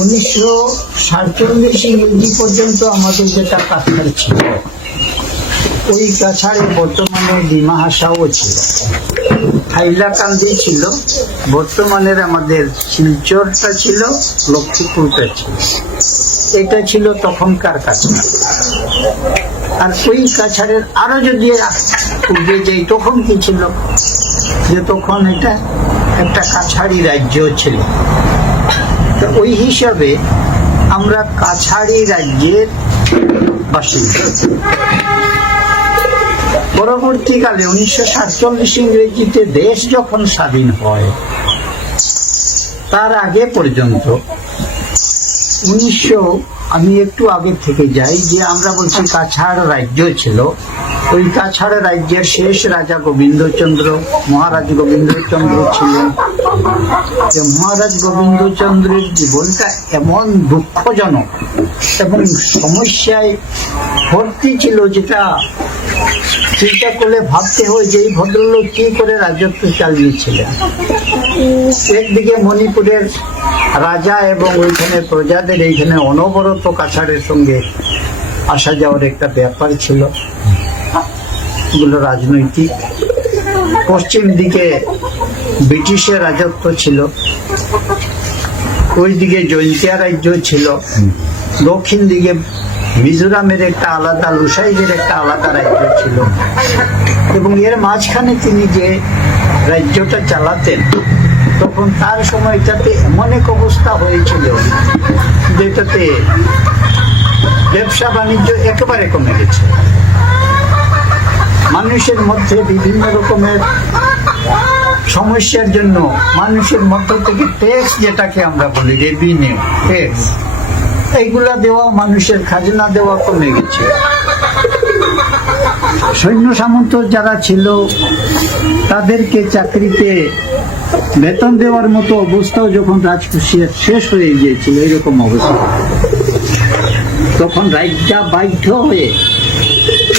1947 ইংরেজি পর্যন্ত আমাদের যেটা কাছাড় ছিল, ওই কাছাড়ে বর্তমানে ডিমা হাসাও ছিল, হাইলাকান্দি ছিল, বর্তমানের আমাদের শিলচরটা ছিল, লক্ষ্মীপুরটা ছিল। এটা ছিল তখনকার কাছাড়। আর ওই কাছাড়ের আরো যদি উঠে যাই, তখন কি ছিল, যে তখন এটা একটা কাছাড়ি রাজ্য ছিল। তো ওই হিসাবে আমরা কাছাড়ি রাজ্যের বাসিন্দা। পরবর্তীকালে 1947 ইংরেজিতে দেশ যখন স্বাধীন হয়, তার আগে পর্যন্ত আমি একটু আগে থেকে যাই, যে আমরা বলছি কাছাড় রাজ্য ছিল। ওই কাছাড় রাজ্যের শেষ রাজা গোবিন্দচন্দ্র, মহারাজ গোবিন্দচন্দ্র ছিলেন। মহারাজ গোবিন্দচন্দ্রের জীবনটা এমন দুঃখজনক এবং সমস্যায় ভর্তি ছিল, যেটা চিন্তা করলে ভাবতে হয় যে এই ভদ্রলোক কি করে রাজত্ব চালিয়েছিলেন। একদিকে মণিপুরের রাজা এবং ওইখানে প্রজাদের এইখানে অনবরত কাছাড়ের সঙ্গে আসা যাওয়ার একটা ব্যাপার ছিল, এগুলো রাজনৈতিক। পশ্চিম দিকে ব্রিটিশের রাজত্ব ছিল, ওই দিকে জৈন্তিয়া রাজ্য ছিল, দক্ষিণ দিকে মিজোরামের একটা আলাদা, লুসাইজের একটা আলাদা রাজ্য ছিল। এবং এর মাঝখানে তিনি যে রাজ্যটা চালাতেন, তখন তার সময়টাতে এমন এক অবস্থা হয়েছিল যেটাতে ব্যবসা বাণিজ্য একেবারে কমে গেছে। মানুষের মধ্যে বিভিন্ন রকমের সমস্যার জন্য মানুষের মধ্য থেকে ট্যাক্স, যেটাকে আমরা বলি রেভিনিউ ট্যাক্স, এইগুলা দেওয়া, মানুষের খাজনা দেওয়া কমে গেছে। সৈন্য সামন্ত যারা ছিল তাদেরকে চাকরিতে বেতন দেওয়ার মতো অবস্থাও যখন রাজকোষীয় শেষ হয়ে গিয়েছিল, এরকম অবস্থা, তখন রাজা বাধ্য হয়ে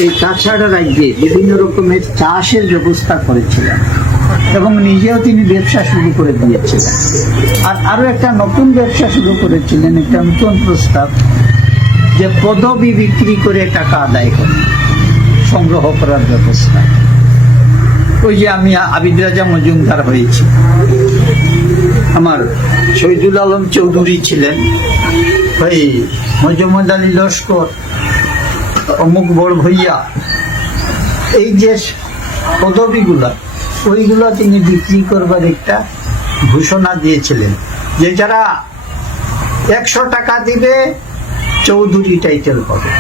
এই কাছাড় রাজ্যে বিভিন্ন রকমের চাষের ব্যবস্থা করেছিলেন এবং নিজেও তিনি ব্যবসা শুরু করে দিয়েছিলেন। আর আরো একটা নতুন ব্যবসা শুরু করেছিলেন, একটা নতুন প্রস্তাব, যে পদবি বিক্রি করে টাকা আদায় করে সংগ্রহ করার ব্যবস্থা। ওই যে আমি আবিদ রাজা মজুমদার হয়েছি, আমার শহীদুল আলম চৌধুরী ছিলেন, ওই মোহাম্মদ আলী লস্কর, অমুক বড় ভইয়া, এই যে পদবিগুলা, ওইগুলা তিনি বিক্রি করবার একটা ঘোষণা দিয়েছিলেন, যে যারা 100 টাকা দিবে চৌধুরী টাইটেল পাবে,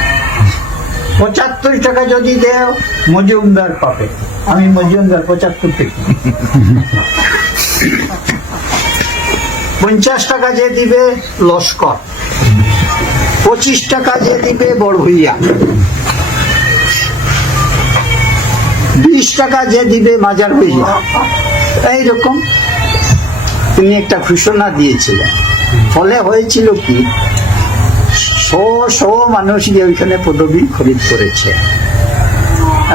75 টাকা যদি দেও মজুমদার পাবে। আমি মজুমদার 75 টাকা। 50 টাকা যে দিবে লস্কর, 25 টাকা যে দিবে বড় ভইয়া, 20 টাকা যে দিবে মাজার ভইয়া। এইরকম তিনি একটা ঘোষণা দিয়েছিলেন। ফলে হয়েছিল কি, শো মানুষ গিয়ে ওইখানে পদবি খরিদ করেছে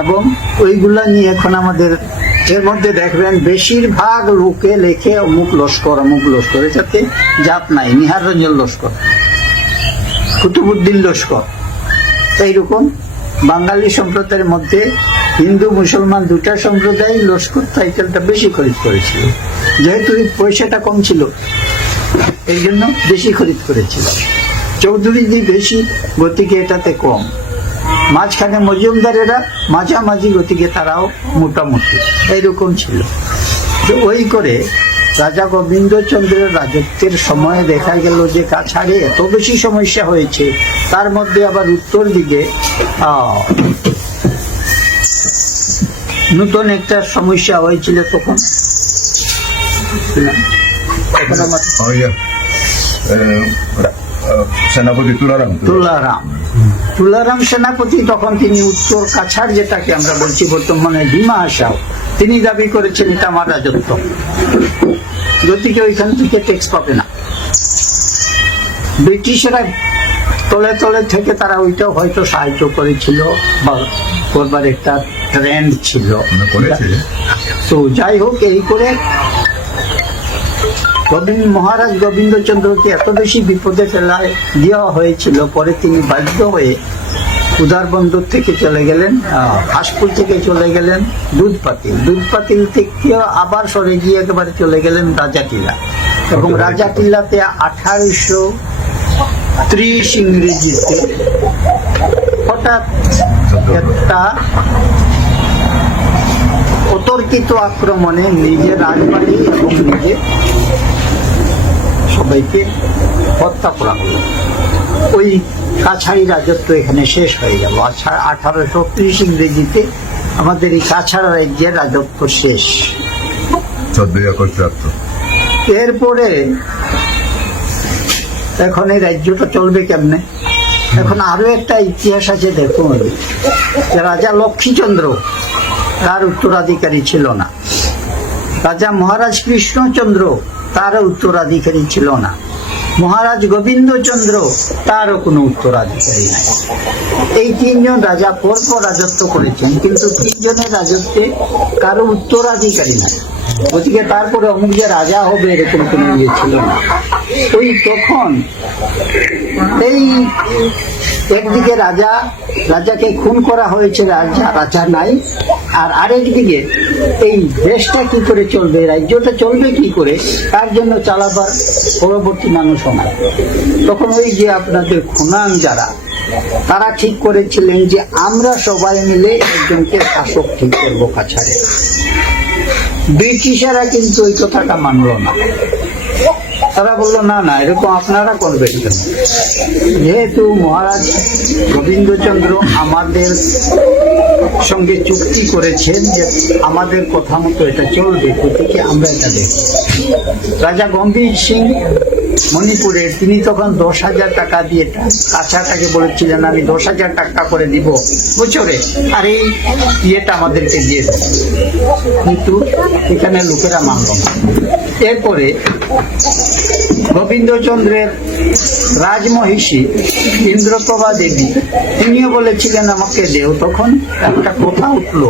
এবং ওইগুলা নিয়ে এখন আমাদের এর মধ্যে দেখবেন বেশিরভাগ লোকে লেখে অমুক লস্কর, অমুক লস্কর, এটাতে জাত নাই, নিহার রঞ্জন লস্কর, কুতুবুদ্দিন লস্কর। এইরকম বাঙালি সম্প্রদায়ের মধ্যে হিন্দু মুসলমান দুটা সম্প্রদায় লস্কর টাইটেলটা বেশি খরিদ করেছিল, যেহেতু পয়সাটা কম ছিল এই জন্য বেশি খরিদ করেছিল। চৌধুরী যে বেশি, গতিকে এটাতে কম। মাঝখানে মজুমদারেরা মাঝামাঝি, গতিকে তারাও মোটামুটি এইরকম ছিল। তো ওই করে রাজা গোবিন্দচন্দ্রের রাজত্বের সময়ে দেখা গেল যে কাছাড়ে এত বেশি সমস্যা হয়েছে, তার মধ্যে আবার উত্তর দিকে নতুন একটা সমস্যা হয়েছিল। তখন সেনাপতি তুলারাম সেনাপতি, তখন তিনি উত্তর কাছাড়, যেটাকে আমরা বলছি বর্তমানে ডিমা হাসাও, তিনি দাবি করেছেন এটা আমার রাজত্ব, গতিকে ওইখান থেকে ট্যাক্স পাবে না। ব্রিটিশরা তলে তলে থেকে তারা ওইটাও হয়তো সাহায্য করেছিল বা করবার একটা ট্রেন্ড ছিল। তো যাই হোক, এই করে মহারাজ গোবিন্দচন্দ্রকে এত বেশি বিপদে ফেলায় দেওয়া হয়েছিল, পরে তিনি বাধ্য হয়ে উদারবন্দর থেকে চলে গেলেন, হাসপুর থেকে চলে গেলেন দুধপাতিল থেকেও আবার সরে গিয়ে একেবারে চলে গেলেন রাজাটিলা, এবং রাজাটিলাতে 1830 ইংরেজিতে হঠাৎ একটা অতর্কিত আক্রমণে নিজের রাজবাড়ি এবং নিজে সবাইকে হত্যা করা হলো। ওই কাছাড়ি রাজত্ব এখানে শেষ হয়ে গেল। 1830 ইংরেজিতে আমাদের এই কাছাড় রাজ্যের রাজত্ব শেষ। এরপরে এখন এই রাজ্যটা চলবে কেমনে? এখন আরো একটা ইতিহাস আছে, দেখুন, রাজা লক্ষ্মীচন্দ্র তার উত্তরাধিকারী ছিল না, রাজা মহারাজ কৃষ্ণচন্দ্র তার উত্তরাধিকারী ছিল না, মহারাজ গোবিন্দচন্দ্র তারও কোনো উত্তরাধিকারী নাই। এই তিনজন রাজা পরপর রাজত্ব করেছেন, কিন্তু তিনজনের রাজত্বে কারো উত্তরাধিকারী নাই। গতিকে তারপরে অমুক যে রাজা হবে এরকম কোনো ইয়ে ছিল না। ওই তখন এই একদিকে রাজাকে খুন করা হয়েছে, রাজা নাই, আর আরেকদিকে এই দেশটা কি করে চলবে, রাজ্যটা চলবে কি করে, তার জন্য চালাবার পরবর্তী মানুষও নাই। তখন ওই যে আপনাদের খুনান যারা, তারা ঠিক করেছিলেন যে আমরা সবাই মিলে একজনকে শাসক ঠিক করবো কাছাড়ে। ব্রিটিশারা কিন্তু ওই কথাটা মানল না। তারা বললো না না, এরকম আপনারা করবেন কেন? যেহেতু মহারাজ গোবিন্দচন্দ্র আমাদের সঙ্গে চুক্তি করেছেন যে আমাদের কথা মতো এটা চলবে, গতিকে আমরা এটা দেখব। রাজা গম্ভীর সিং মণিপুরের, তিনি তখন 10,000 টাকা দিয়ে কাছাটাকে বলেছিলেন আমি 10,000 টাকা করে দিব বছরে, আর এই ইয়েটা আমাদেরকে দিয়ে দেব, কিন্তু এখানে লোকেরা মানল না। এরপরে গোবিন্দচন্দ্রের রাজমহিষী ইন্দ্রপ্রভা দেবী, তিনিও বলেছিলেন আমাকে দেও। তখন একটা কথা উঠলো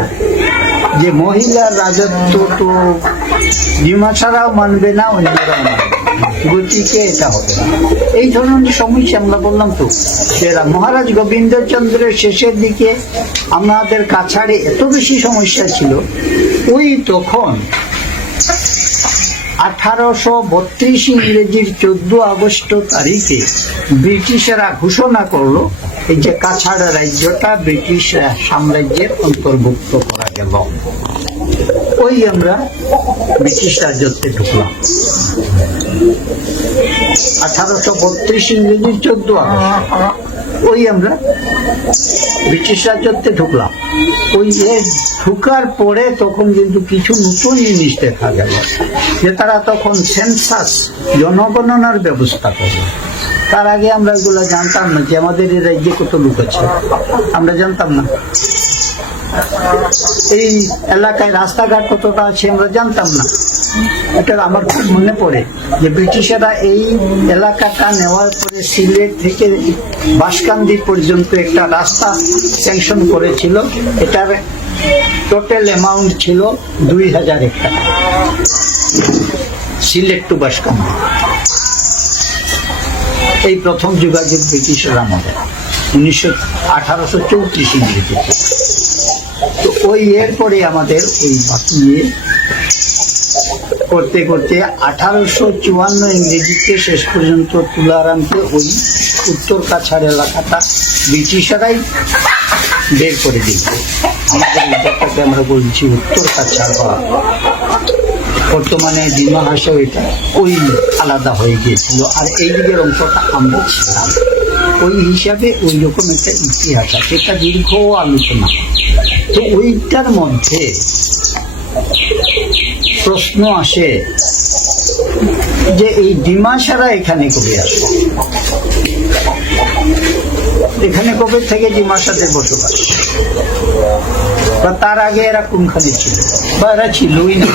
যে মহিলার রাজত্ব তো ডিমাসারাও মানবে না, অন্যরাও মানবে না, গতিকে এটা হবে না। এই ধরনের সমস্যা আমরা বললাম তো, মহারাজ গোবিন্দচন্দ্রের শেষের দিকে আমাদের কাছাড়ে এত বেশি সমস্যা ছিল। ওই তখন 1832 ইংরেজির 14 আগস্ট তারিখে ব্রিটিশরা ঘোষণা করলো এই যে কাছাড় রাজ্যটা ব্রিটিশ সাম্রাজ্যের অন্তর্ভুক্ত করা গেল। ওই আমরা ব্রিটিশ রাজত্বে ঢুকলাম 1832 ইংরেজির 14 আগস্ট। ওই আমরা ব্রিটিশ রাজত্বে ঢুকলাম। ওই ঢুকার পরে তখন কিন্তু কিছু নতুন জিনিস দেখা গেল, যে তারা তখন সেন্সাস জনগণনার ব্যবস্থা করবে। তার আগে আমরা এগুলো জানতাম না, যে আমাদের এই রাজ্যে কত লোক আছে আমরা জানতাম না, এই এলাকায় রাস্তাঘাট কতটা আছে আমরা জানতাম না। এটা আমার খুব মনে পড়ে যে ব্রিটিশরা এই এলাকাটা নেওয়ার পরে সিলেট থেকে বাঁশকান্দি পর্যন্ত একটা রাস্তা স্যাংশন করেছিল। এটার টোটাল অ্যামাউন্ট ছিল 2000 টাকা, সিলেট টু বাঁশকান্দি। এই প্রথম যোগাযোগ ব্রিটিশের আমলে 1834 ইংরেজিতে। তো ওই এরপরে আমাদের ওই বাকি করতে করতে 1854 ইংরেজিতে শেষ পর্যন্ত তুলারামকে ওই উত্তর কাছাড় এলাকাটা ব্রিটিশরাই বের করে দিল। আমাদের এলাকাটাকে আমরা বলছি উত্তর কাছাড়, বা বর্তমানে ডিমা ভাষা, ওইটা ওই আলাদা হয়ে গিয়েছিল, আর এই দিকের অংশটা আমরা ছিলাম। ওই হিসাবে ওই রকম একটা ইতিহাস আছে, এটা দীর্ঘ আলোচনা। তো ওইটার মধ্যে প্রশ্ন আসে যে এই ডিমাসারা এখানে কবে আসে, এখানে কবে থেকে ডিমাসাদের বসবাস, বা তার আগে এরা কোনখানে ছিল, বা এরা ছিলই না,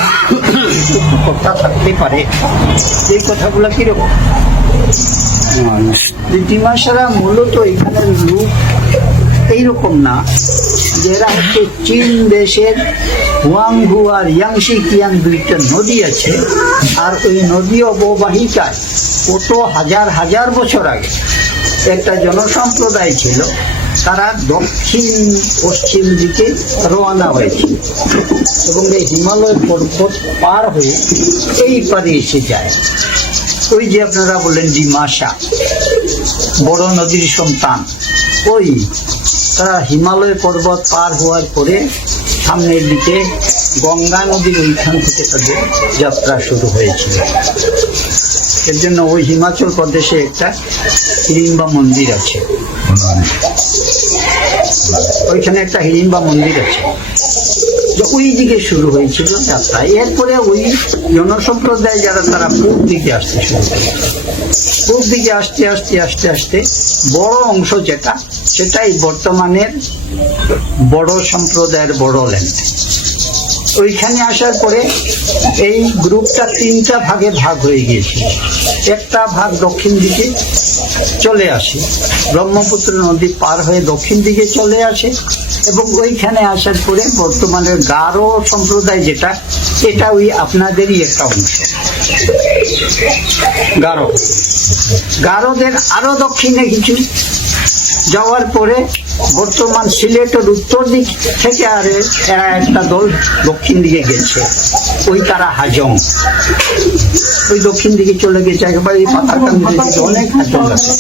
কথা থাকতে পারে। এই কথাগুলো কিরকম? ডিমাসারা মূলত এখানের লোক এইরকম না, যে এরা হচ্ছে চীন দেশের হুয়াংহু আর ইয়াংশি কিয়াং দুইটা নদী আছে, আর ওই নদী অববাহিকায় কত হাজার হাজার বছর আগে একটা জনসম্প্রদায় ছিল, তারা দক্ষিণ পশ্চিম দিকে রওনা হয়েছিল এবং এই হিমালয় পর্বত পার হয়ে এই পারে এসে যায়। ওই যে আপনারা বললেন ডিমাসা, বড় নদীর সন্তান, ওই তারা হিমালয় পর্বত পার হওয়ার পরে সামনের দিকে গঙ্গা নদীর ওইখান থেকে তাদের যাত্রা শুরু হয়েছিল। এর জন্য ওই হিমাচল প্রদেশে একটা হিড়িম্বা মন্দির আছে, ওইখানে একটা হিড়িম্বা মন্দির আছে, ওই দিকে শুরু হয়েছিল যাত্রা। এরপরে ওই জনসম্প্রদায় যারা, তারা পূর্ব দিকে আসতে শুরু করে। পূর্ব দিকে আসতে আসতে আস্তে আস্তে বড় অংশ যেটা, সেটাই বর্তমানের বড় সম্প্রদায়ের বড়োল্যান্ড। ওইখানে আসার পরে এই গ্রুপটা তিনটা ভাগে ভাগ হয়ে গিয়েছিল। একটা ভাগ দক্ষিণ দিকে চলে আসে, ব্রহ্মপুত্র নদী পার হয়ে দক্ষিণ দিকে চলে আসে, এবং ওইখানে আসার পরে বর্তমানের গারো সম্প্রদায় যেটা, এটা ওই আপনাদেরই একটা অংশ। গারোদের আরো দক্ষিণে কিছু যাওয়ার পরে বর্তমান সিলেটের উত্তর দিক থেকে আর এরা একটা দল দক্ষিণ দিকে গেছে, ওই তারা হাজং, ওই দক্ষিণ দিকে চলে গেছে একেবারে পাতাকান্দির দিকে অনেক হাজং আছে,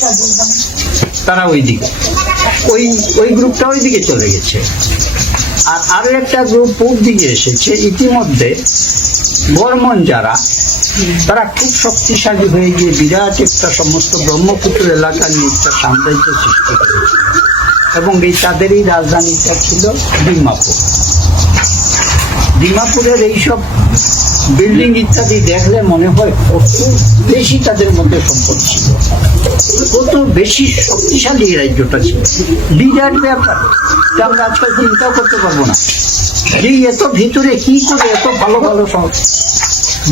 তারা ওই দিকে, ওই গ্রুপটা ওই দিকে চলে গেছে। আর আরো একটা গ্রুপ পূর্ব দিকে এসেছে। ইতিমধ্যে বর্মন যারা, তারা খুব শক্তিশালী হয়ে গিয়ে বিরাট একটা সমস্ত ব্রহ্মপুত্র এলাকা নিয়ে একটা সাম্রাজ্য সৃষ্টি করেছে, এবং এই তাদেরই রাজধানীটা ছিল ডিমাপুর। ডিমাপুরের এইসব বিল্ডিং ইত্যাদি দেখলে মনে হয় কত বেশি তাদের মধ্যে সম্পদ ছিল, কত বেশি শক্তিশালী রাজ্যটা ছিল। বিরাট ব্যাপার, আমরা আজকাল চিন্তাও করতে পারবো না যে এত ভিতরে কি করে এত ভালো ভালো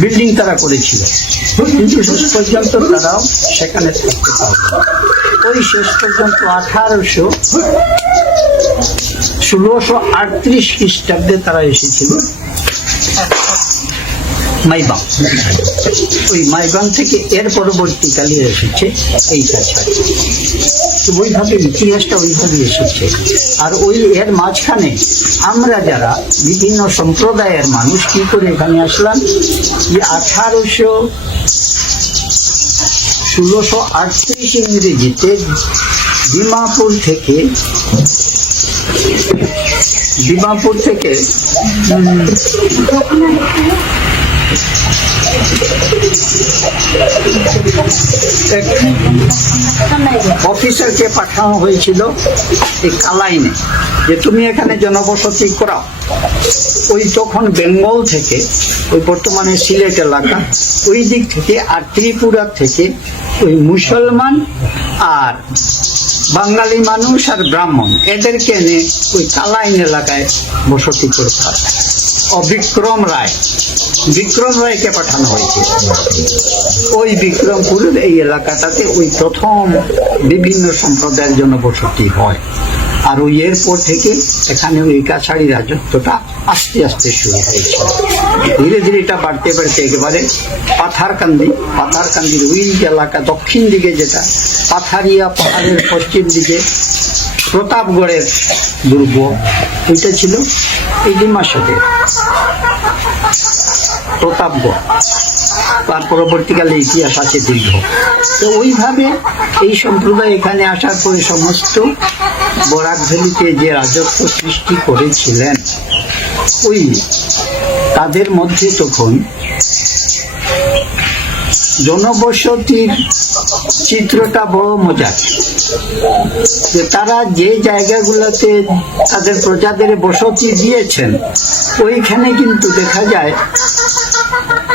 বিল্ডিং তারা করেছিল, কিন্তু শেষ পর্যন্ত তারাও সেখানে থাকতে পারবে। ওই শেষ পর্যন্ত 1638 খ্রিস্টাব্দে তারা এসেছিল মাইবাং। ওই মাইবাং থেকে এর পরবর্তীকালে এসেছে এই কাছাড়ি। তো ওইভাবে ইতিহাসটা ওইভাবে এসেছে। আর ওই এর মাঝখানে আমরা যারা বিভিন্ন সম্প্রদায়ের মানুষ কি করে এখানে আসলাম, যে 1638 ইংরেজিতে ডিমাপুর থেকে অফিসারকে পাঠানো হয়েছিল এই কালাইনে, যে তুমি এখানে জনবসতি করাও। ওই তখন বেঙ্গল থেকে, ওই বর্তমানে সিলেট এলাকা, ওই দিক থেকে আর ত্রিপুরা থেকে ওই মুসলমান আর বাঙালি মানুষ আর ব্রাহ্মণ এদেরকে এনে ওই কালাইন এলাকায় বসতি করতে হবে। বিক্রম রায়কে পাঠানো হয়েছে। ওই বিক্রমপুরের এই এলাকাটাতে ওই প্রথম বিভিন্ন সম্প্রদায়ের জন্য বসতি হয়। আর ওই এরপর থেকে এখানে ওই কাছাড়ি রাজত্বটা আস্তে আস্তে শুরু হয়েছে। ধীরে ধীরে এটা বাড়তে বাড়তে একেবারে পাথারকান্দির ওই এলাকা দক্ষিণ দিকে, যেটা পাথারিয়া পাহাড়ের পশ্চিম দিকে প্রতাপগড়ের দুর্গ, ওইটা ছিল এই ডিমাসাতে প্রতাপগড়। তার পরবর্তীকালে ইতিহাস আছে দীর্ঘ। তো ওইভাবে এই সম্প্রদায় এখানে আসার পরে সমস্ত বরাক ভ্যালিতে যে রাজত্ব সৃষ্টি করেছিলেন, ওই তাদের মধ্যে তখন জনবসতির চিত্রটা বড় মজার। যে তারা যে জায়গাগুলোতে তাদের প্রজাদের বসতি দিয়েছেন, ওইখানে কিন্তু দেখা যায়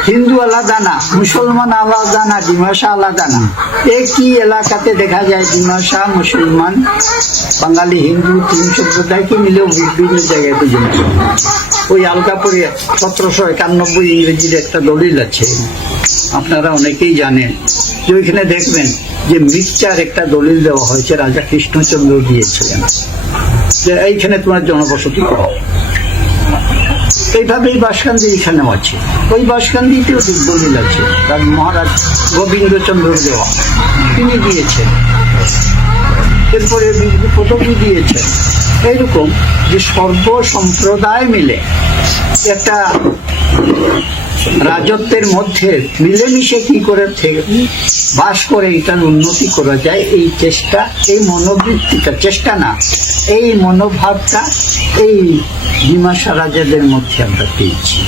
হিন্দু আলাদা না, মুসলমান আলাদা না, ডিমাসা আলাদা না, একই এলাকাতে দেখা যায় ডিমাসা, মুসলমান, বাঙালি, হিন্দু তিন সম্প্রদায়কে মিলেও বিভিন্ন জায়গায় পর্যন্ত। ওই আলগাপুরে 1791 ইংরেজির একটা দলিল আছে, আপনারা অনেকেই জানেন, যে ওইখানে দেখবেন যে মিক্সচার একটা দলিল দেওয়া হয়েছে, রাজা কৃষ্ণচন্দ্র দিয়েছিলেন, যে এইখানে তোমার জনবসতি করো। এইভাবেই বাসকান্দি এখানেও আছে। ওই বাসকান্দিতেও দলিল আছে, তার মহারাজ গোবিন্দচন্দ্র দেওয়া তিনি দিয়েছেন, এরপরে পদবী দিয়েছেন। এইরকম যে সর্ব সম্প্রদায় মিলে একটা রাজত্বের মধ্যে মিলেমিশে কি করে বাস করে এটার উন্নতি করা যায়, এই চেষ্টা, এই মনোবৃত্তিটা, চেষ্টা না, এই মনোভাবটা এই ডিমাসা রাজাদের মধ্যে আমরা পেয়েছি।